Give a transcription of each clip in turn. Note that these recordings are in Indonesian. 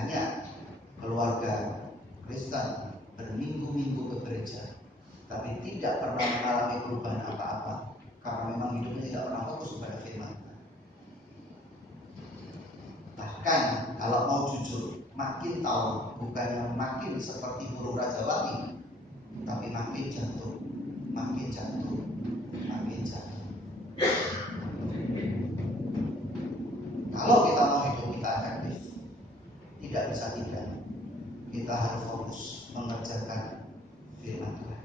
banyak keluarga Kristen berminggu-minggu ke gereja, tapi tidak pernah mengalami perubahan apa-apa karena memang hidupnya tidak pernah fokus kepada firman Tuhan. Bahkan kalau mau jujur, makin tahun bukannya makin seperti burung rajawati, tapi makin jatuh, makin jatuh, makin jatuh. Kalau kita mau hidup kita efektif, tidak bisa tidak, kita harus fokus mengerjakan firman Tuhan.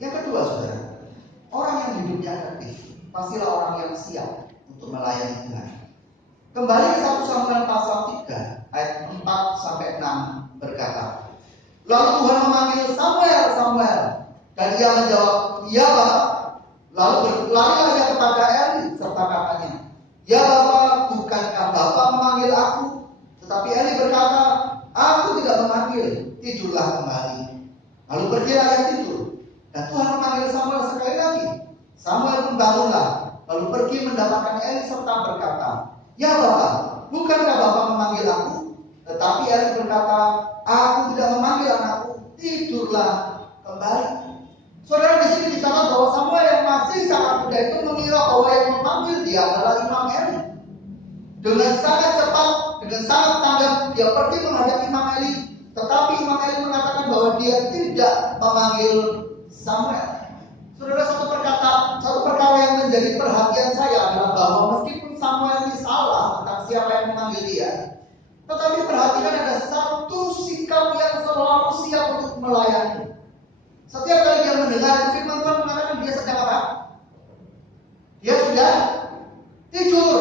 Yang kedua, saudara, orang yang hidupnya efektif pastilah orang yang siap untuk melayani Tuhan. Kembali ke 1 Samuel pasal 3 ayat 4-6 berkata, lalu Tuhan memanggil Samuel, Samuel, dan ia menjawab, iya Bapak. Lalu berlarilah ia kepada Eli serta katanya, ya Bapak, bukankah Bapak memanggil aku? Tetapi Eli berkata, aku tidak memanggil, tidurlah kembali. Lalu pergilah ia tidur. Dan Tuhan memanggil Samuel sekali lagi. Samuel pun bangunlah, lalu pergi mendapatkan Eli serta berkata, ya Bapak, bukankah Bapak memanggil aku? Tetapi Eli berkata, aku tidak memanggil anakku, tidurlah kembali. Saudara, di sini dicatat bahwa Samuel yang masih sangat muda itu mengira bahwa yang memanggil dia adalah Imam Eli. Dengan sangat cepat, dengan sangat tanggap, dia pergi menghadap Imam Eli. Tetapi Imam Eli mengatakan bahwa dia tidak memanggil Samuel. Saudara, satu perkara yang menjadi perhatian saya adalah bahwa meskipun Samuel ini salah tentang siapa yang memanggil dia, tetapi perhatikan ada satu sikap yang selalu siap untuk melayani. Setiap kali dia mendengar firman Tuhan mengatakan dia sedang apa? Dia sudah tidur.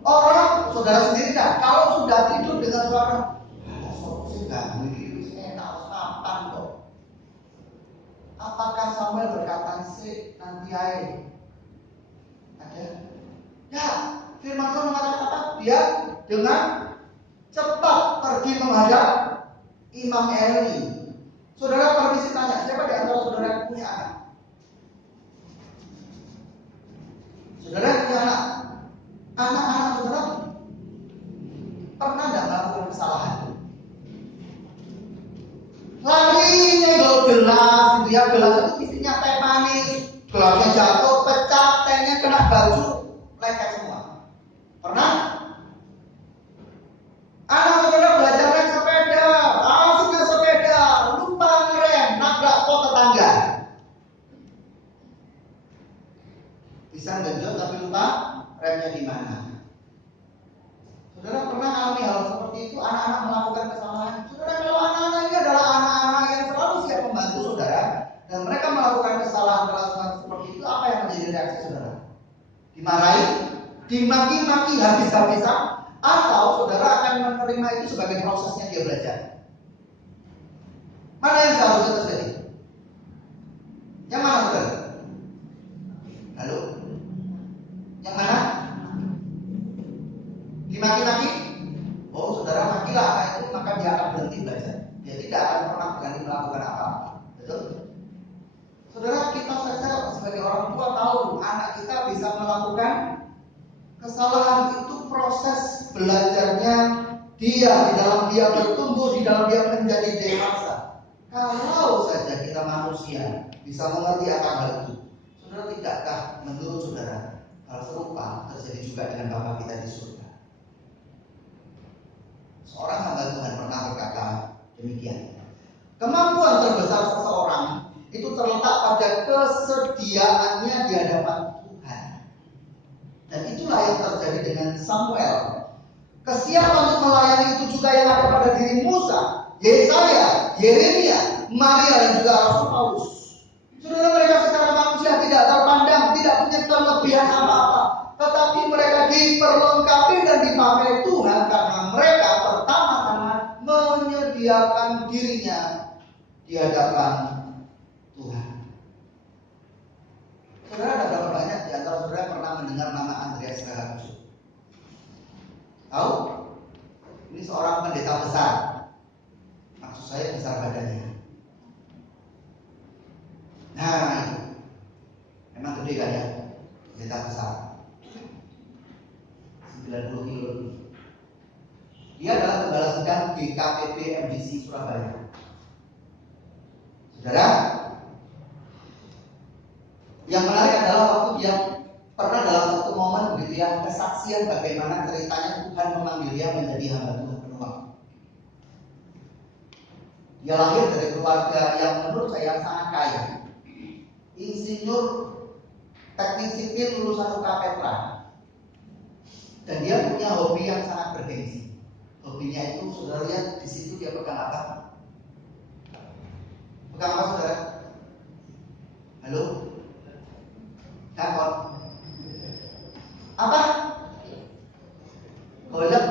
Orang, saudara sendiri kan, kalau sudah tidur dengan suara, ada solusi ganggu ini, enak mapan kok. Apakah Samuel berkata sih nanti aja? Ada? Ya, firman Tuhan mengatakan apa? Dia dengan cepat pergi menghadap Imam Eli. Saudara permisi tanya, siapa di antara saudara yang punya anak? Saudara yang punya anak? Anak-anak saudara pernah tidak melakukan kesalahan? Larinya kalau gelas, dia gelas itu isinya teh manis, gelasnya jatuh, pecah, tehnya kena baju, lecet semua. Pernah? Anak saudara belajar naik sepeda, asik naik sepeda, lupa ngerem, nabrak pot tetangga. Bisa genjot tapi lupa remnya di mana. Saudara pernah alami hal seperti itu? Anak-anak melakukan kesalahan. Saudara, kalau anak-anak ini adalah anak-anak yang selalu siap membantu saudara, dan mereka melakukan kesalahan seperti itu, apa yang menjadi reaksi saudara? Dimarahi, dimaki-maki habis-habisan, atau saudara akan menerima itu sebagai prosesnya dia belajar? Mana yang seharusnya terjadi? Yang mana saudara? Halo? Yang mana? Dimaki-maki? Oh, saudara makilah anak itu, maka dia akan berhenti belajar. Dia tidak akan pernah berani melakukan apa-apa. Betul? Saudara, kita sebagai orang tua tahu anak kita bisa melakukan kesalahan. Itu proses belajarnya dia, di dalam dia bertumbuh, di dalam dia menjadi dewasa. Kalau saja kita manusia bisa mengerti akan hal itu, saudara, tidakkah menurut saudara hal serupa terjadi juga dengan Bapa kita di surga? Seorang hamba Tuhan pernah berkata demikian, kemampuan terbesar seseorang itu terletak pada kesediaannya di hadapan Tuhan. Dan itulah yang terjadi dengan Samuel. Kesiapan untuk melayani itu juga yang ada pada diri Musa, Yesaya, Yeremia, Maria, dan juga Rasul Paulus. Saudara, mereka secara manusia tidak terpandang, tidak punya kelebihan apa-apa, tetapi mereka diperlengkapi dan dipakai Tuhan karena mereka pertama-tama menyediakan dirinya di hadapan Tuhan. Saudara, ada berapa banyak di antara saudara yang pernah mendengar nama Andreas Raharjo? Tahu? Ini seorang pendeta besar. Maksud saya besar badannya. Nah, memang gede kan ya? Pendeta besar. 90 kilo. Dia adalah gembala sidang GKPB MDC Surabaya. Saudara, yang menarik adalah waktu dia pernah dalam satu momen begitu ya, kesaksian bagaimana ceritanya Tuhan memanggil dia menjadi hamba Tuhan penuh. Dia lahir dari keluarga yang menurut saya sangat kaya. Insinyur teknik sipil lulusan UK Petra. Dan dia punya hobi yang sangat bergengsi. Hobinya itu, saudara lihat di situ dia pegang apa? Pegang apa, saudara? Halo? Dakon. Apa? Golek.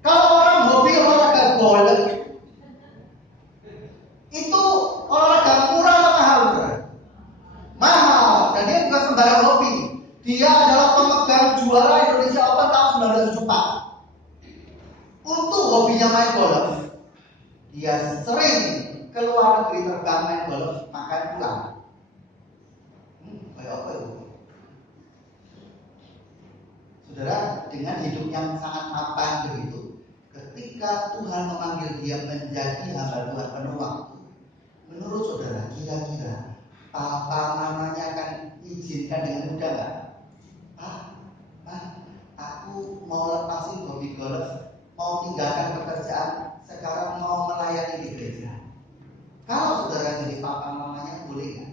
Kalau orang hobi olahraga golek, itu olahraga murah atau mahal, saudara? Mahal. Dan dia bukan sembarang hobi. Dia adalah pemegang juara Indonesia Open tahun 1974. Untuk hobinya main golf, dia sering keluar negeri terbang main golf, makan pulang. Kayak apa itu? Saudara, dengan hidup yang sangat mapan begitu, ketika Tuhan memanggil dia menjadi hamba Tuhan penuh waktu, menurut saudara, kira-kira papa mamanya akan izinkan dengan mudah nggak? Aku mau lepasin hobi golf, mau tinggalkan pekerjaan, sekarang mau melayani di gereja. Kalau saudara jadi papa mamanya, boleh nggak?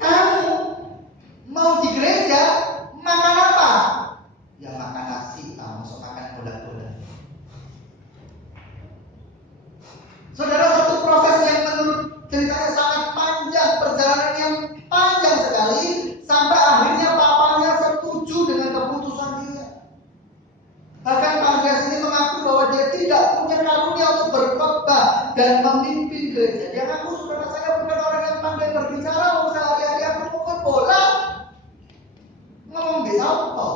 Kamu mau di gereja makan apa? Ya makan nasi, masuk makan bola-bola. Saudara, satu proses yang menurut ceritanya sangat panjang, perjalanan yang panjang sekali, sampai akhirnya papanya setuju dengan keputusan dia. Bahkan Pak Andreas ini mengakui bahwa dia tidak punya karunia untuk berkhotbah dan memimpin gereja. Dia ngaku, saudara, saya bukan orang yang pandai berbicara, sehari-hari aku pukul bola. Ngomong bisa apa?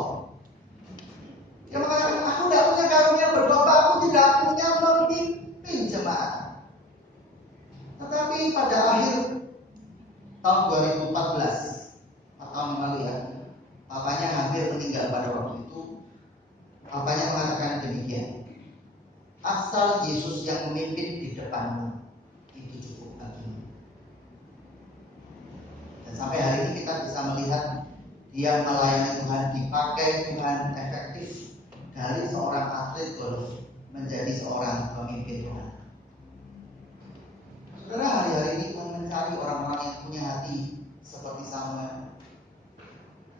Dia mengatakan, aku tidak punya karunia berkhotbah, aku tidak punya memimpin jemaat. Tetapi pada akhir tahun 2014, 4 tahun yang lalu ya, papanya hampir meninggal pada waktu itu. Papanya mengatakan demikian, asal Yesus yang memimpin di depanmu, itu cukup bagimu. Dan sampai hari ini kita bisa melihat dia melayani Tuhan, dipakai Tuhan efektif dari seorang atlet golf menjadi seorang pemimpin Tuhan. Saudara, hari-hari ini Tuhan mencari orang-orang yang punya hati seperti Samuel.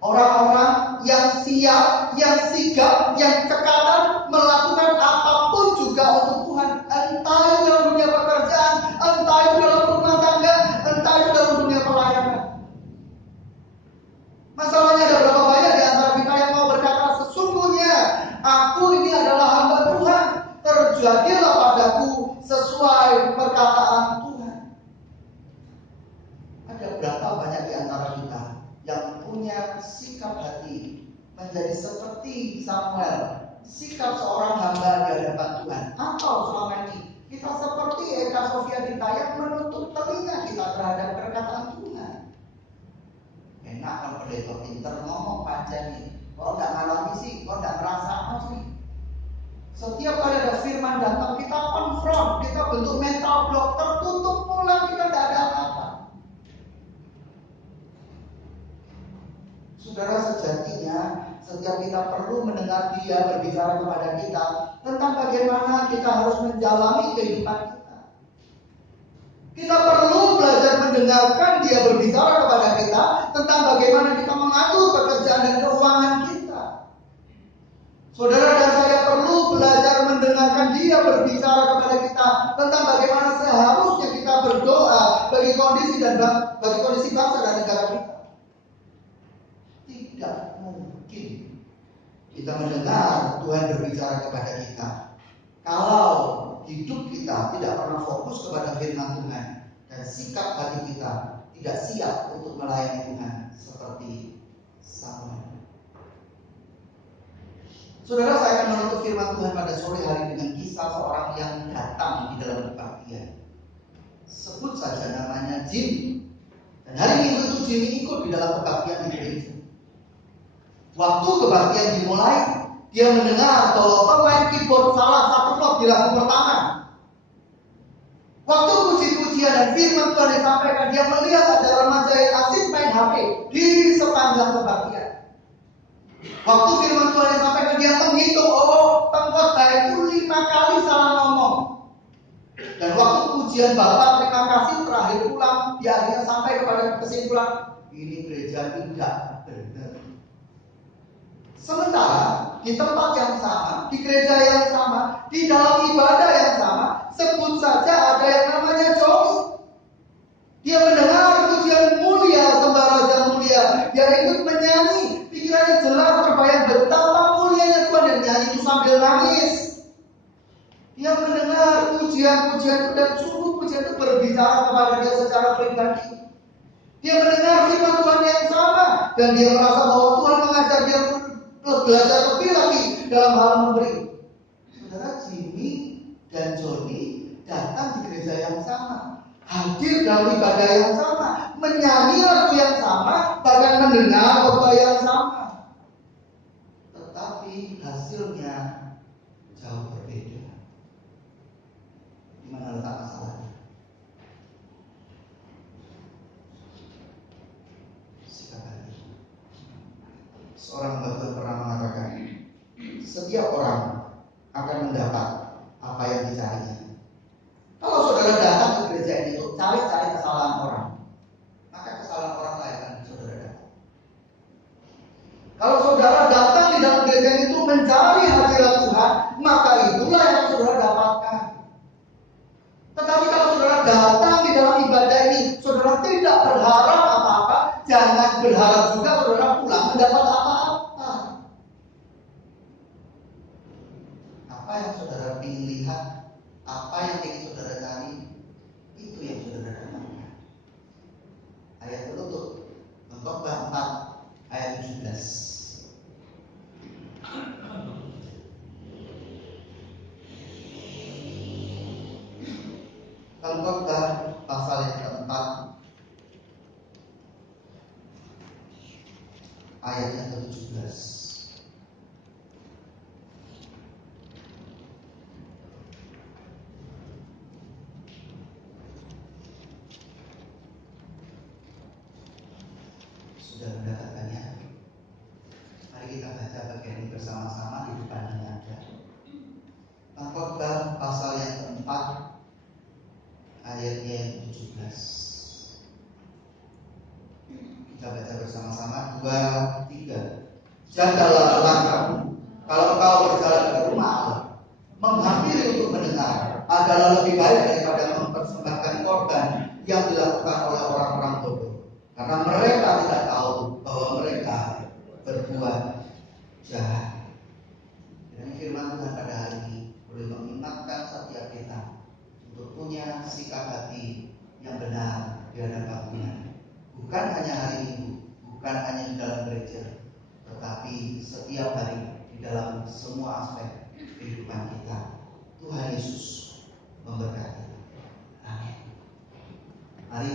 Orang-orang yang siap, yang sigap, yang cekatan melakukan apapun juga untuk Tuhan. Entah itu dalam dunia pekerjaan, entah itu dalam rumah tangga, entah itu dalam dunia pelayanan. Masalahnya ada berapa banyak di antara kita yang mau berkata, sesungguhnya aku ini adalah hamba Tuhan, terjadilah padaku sesuai perkataan Tuhan. Ada berapa banyak di antara kita yang punya sikap hati menjadi seperti Samuel, sikap seorang hamba di hadapan Tuhan? Atau selama ini kita seperti Eka Sofia Dita yang menutup telinga kita terhadap perkataan Tuhan? Enak kalau pendeta pinter ngomong panjang nih, kalau nggak ngalami sih, kalau nggak merasakan sih. Setiap kali ada firman datang, kita konfront, kita bentuk mental block, tertutup pulang, kita tidak ada apa-apa. Saudara, sejatinya setiap kita perlu mendengar dia berbicara kepada kita tentang bagaimana kita harus menjalani kehidupan kita. Kita perlu belajar mendengarkan dia berbicara kepada kita tentang bagaimana kita mengatur pekerjaan dan keuangan kita. Saudara dan saya perlu belajar mendengarkan dia berbicara kepada kita tentang bagaimana seharusnya kita berdoa bagi kondisi bangsa dan negara kita. Tidak mungkin kita mendengar Tuhan berbicara kepada kita kalau hidup kita tidak pernah fokus kepada firman Tuhan dan sikap hati kita tidak siap untuk melayani Tuhan seperti Samuel. Saudara, saya akan menutup firman Tuhan pada sore hari dengan kisah seorang yang datang di dalam kebaktian. Sebut saja namanya Jim. Dan hari Minggu itu Jim ikut di dalam kebaktian di gereja. Waktu kebaktian dimulai, dia mendengar bahwa pemain keyboard salah satu not di lagu pertama. Waktu puji-pujian dan firman Tuhan disampaikan, dia melihat ada remaja yang asik main HP di sepanjang kebaktian. Waktu firman Tuhan disampaikan, dia menghitung, pengkhotbah itu 5 kali salah ngomong. Dan waktu pujian Bapak terima kasih terakhir pulang, dia akhirnya sampai kepada kesimpulan, ini gereja tidak benar. Sementara di tempat yang sama, di gereja yang sama, di dalam ibadah yang sama, sebut saja ada yang namanya Johnny. Dia mendengar pujian mulia, sembah Raja mulia, dia ikut menyanyi, pikirannya jelas terbayang betapa mulianya Tuhan, dan nyanyi itu sambil nangis. Dia mendengar pujian-pujian itu, dan sungguh pujian itu berbicara kepada dia secara pribadi. Dia mendengar firman Tuhan yang sama, dan dia merasa bahwa Tuhan mengajar dia belajar lebih lagi dalam hal memberi. Saudara, Jimmy dan Johnny datang di gereja yang sama, hadir dalam ibadah yang sama, menyanyi lagu yang sama, bahkan mendengar khotbah yang sama. Tetapi hasilnya jauh berbeda. Di mana letak masalahnya? Sikap hati. Seorang hamba Tuhan pernah mengatakan, setiap orang akan mendapat apa yang dicarinya. Kalau saudara datang ke gereja ini untuk cari-cari kesalahan orang, maka kesalahan orang lain akan saudara dapat. Kalau saudara datang di dalam gereja itu mencari hadirat Tuhan, maka itulah yang saudara dapatkan. Tetapi kalau saudara datang di dalam ibadah ini, saudara tidak berharap apa-apa, jangan berharap juga saudara pulang mendapat apa-apa. Apa yang saudara ingin lihat, apa yang ingin saudara cari, itu yang saudara dapatkan. Ayat penutup, Khotbah 4 ayat 17. Khotbah pasal yang keempat ayat yang ke-17. Sudah mendapatkannya? Mari kita baca bagian ini bersama-sama di depan yang ada. Khotbah pasal yang keempat ayatnya yang 17. Kita baca bersama-sama, 2, 3. Jagalah langkahmu kalau engkau berjalan ke rumah Allah, menghampiri untuk mendengar adalah lebih baik daripada mempersembahkan korban yang dilakukan oleh orang-orang bodoh, karena mereka tidak tahu bahwa mereka berbuat jahat. Dan firman Tuhan pada hari ini boleh mengingatkan setiap kita untuk punya sikap hati yang benar di hadapan Tuhan. Bukan hanya hari Minggu, bukan hanya di dalam gereja, tetapi setiap hari di dalam semua aspek kehidupan kita. Tuhan Yesus memberkati. Amin. Mari